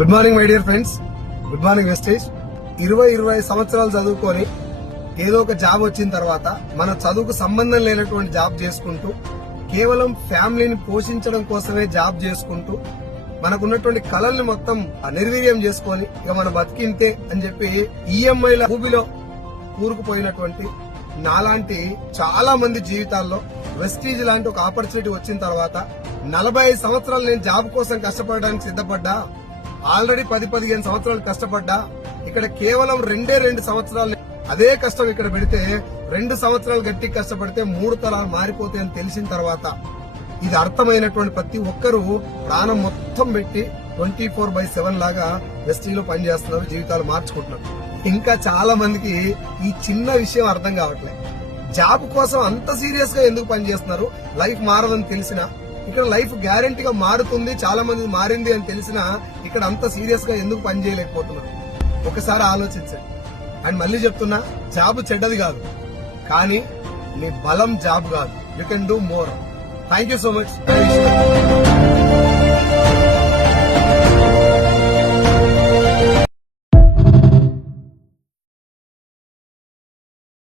Good morning my dear friends, good morning wastage. 20 సంవత్సరాలు చదువుకొని ఏదో ఒక జాబ్ వచ్చిన తర్వాత మన చదువుకు సంబంధం లేనటువంటి జాబ్ చేసుకుంటూ కేవలం ఫ్యామిలీని పోషించడం కోసమే జాబ్ చేసుకుంటూ మనకున్నటువంటి కళల్ని మొత్తం నిర్వీర్యం చేసుకొని ఇక మన బతికింతే అని చెప్పి ఈఎంఐల ఊబిలో కూరుకుపోయినటువంటి నాలాంటి చాలా మంది జీవితాల్లో వెస్టీజ్ లాంటి ఒక ఆపర్చునిటీ వచ్చిన తర్వాత 45 సంవత్సరాలు నేను జాబ్ కోసం కష్టపడడానికి సిద్ధపడ్డా. ఆల్రెడీ 10-15 సంవత్సరాలు కష్టపడ్డా. ఇక్కడ కేవలం 2 సంవత్సరాలు అదే కష్టం ఇక్కడ పెడితే 2 సంవత్సరాలు గట్టి కష్టపడితే 3 తరాలు మారిపోతాయని తెలిసిన తర్వాత ఇది అర్థమైనటువంటి ప్రతి ఒక్కరూ ప్రాణం మొత్తం పెట్టి 24/7 లాగా వెస్టీలో పనిచేస్తున్నారు, జీవితాలు మార్చుకుంటున్నారు. ఇంకా చాలా మందికి ఈ చిన్న విషయం అర్థం కావట్లేదు. జాబ్ కోసం అంత సీరియస్ గా ఎందుకు పనిచేస్తున్నారు? లైఫ్ మారదని తెలిసినా, ఇక్కడ లైఫ్ గ్యారంటీగా మారుతుంది, చాలా మంది మారింది అని తెలిసినా ఇక్కడ అంత సీరియస్ గా ఎందుకు పని చేయలేకపోతున్నారు? ఒకసారి ఆలోచించండి. అండ్ మళ్ళీ చెప్తున్నా, జాబ్ చెడ్డది కాదు, కానీ మీ బలం జాబ్ కాదు. You can do more. Thank you so much.